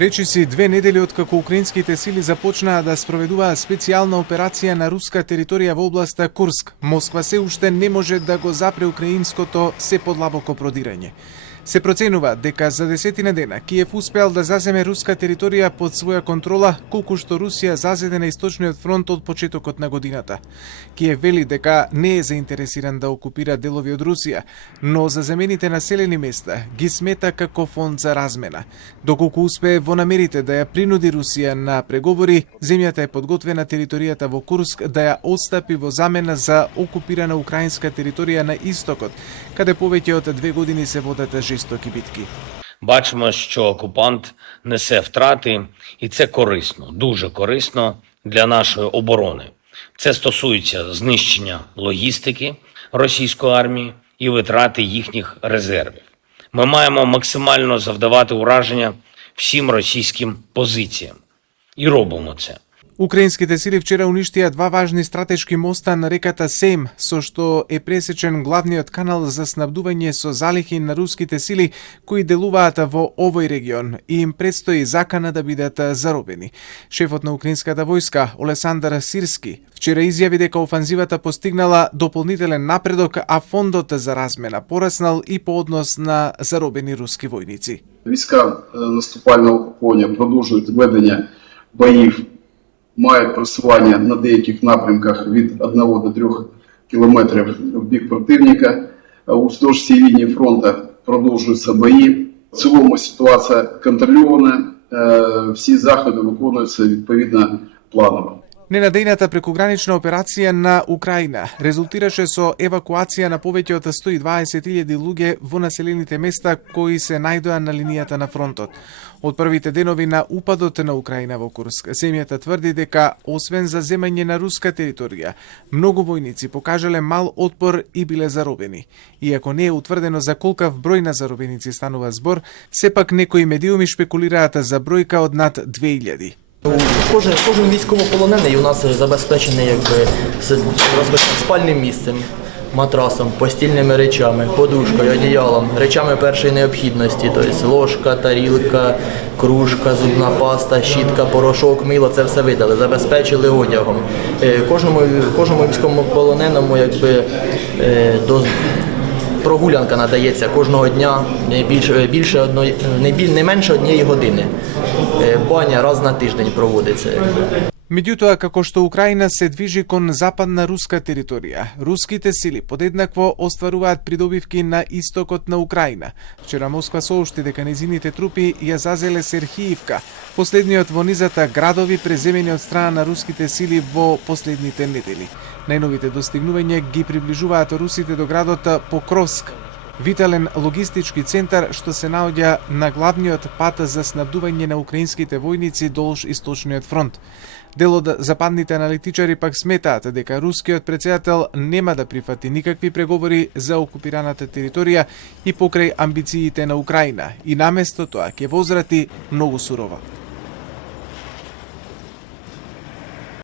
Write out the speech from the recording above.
Речиси 2 недели откако украинските сили започнаа да спроведуваат специјална операција на руска територија во областа Курск, Москва се уште не може да го запре украинското се подлабоко продирање. Се проценува дека за 10 дена Киев успеал да заземе руска територија под своја контрола, колку што Русија зазеде на источниот фронт од почетокот на годината. Киев вели дека не е заинтересиран да окупира делови од Русија, но заземените населени места ги смета како фонд за размена. Доколку успее во намерите да ја принуди Русија на преговори, земјата е подготвена територијата во Курск да ја отстапи во замена за окупирана украинска територија на истокот, каде повеќе од 2 години се водат жестокі битки. Бачимо, що окупант несе втрати, і це корисно, дуже корисно для нашої оборони. Це стосується знищення логістики російської армії і витрати їхніх резервів. Ми маємо максимально завдавати ураження всім російським позиціям. І робимо це. Украинските сили вчера уништија 2 важни стратешки моста на реката Сейм, со што е пресечен главниот канал за снабдување со залихи на руските сили кои делуваат во овој регион и им предстои закана да бидат заробени. Шефот на украинската војска, Олесандар Сирски, вчера изјави дека офанзивата постигнала дополнителен напредок, а фондот за размена пораснал и по однос на заробени руски војници. Війська наступального угруповання продовжують ведення боїв, мають просування на деяких напрямках від 1 до 3 кілометрів в бік противника. Уздовж всієї лінії фронту продовжуються бої. В цілому ситуація контрольована, всі заходи виконуються відповідно планово. Ненадејната прекогранична операција на Украина резултираше со евакуација на повеќе од 120.000 луѓе во населените места кои се најдоа на линијата на фронтот. Од првите денови на упадот на Украина во Курск, земјата тврди дека, освен за земање на руска територија, многу војници покажале мал отпор и биле заробени. Иако не е утврдено за колкав број на заробеници станува збор, сепак некои медиуми шпекулираат за бројка од над 2000. Кожен військовополонений у нас забезпечений спальним місцем, матрасом, постільними речами, подушкою, одіялом, речами першої необхідності, тобто ложка, тарілка, кружка, зубна паста, щітка, порошок, мило, це все видали, забезпечили одягом. Кожному військовополоненому прогулянка надається кожного дня, не менше 1 години. Баня раз на тиждень проводиться. Меѓутоа, како што Украина се движи кон западна руска територија, руските сили подеднакво остваруваат придобивки на истокот на Украина. Вчера Москва соопшти дека нејзините трупи ја зазеле Серхиевка, последниот во низата градови преземени од страна на руските сили во последните недели. Најновите достигнувања ги приближуваат русите до градот Покровск, витален логистички центар што се наоѓа на главниот пат за снабдување на украинските војници долж источниот фронт. Дел од западните аналитичари пак сметаат дека рускиот претседател нема да прифати никакви преговори за окупираната територија и покрај амбициите на Украина и наместо тоа ќе возврати многу сурово.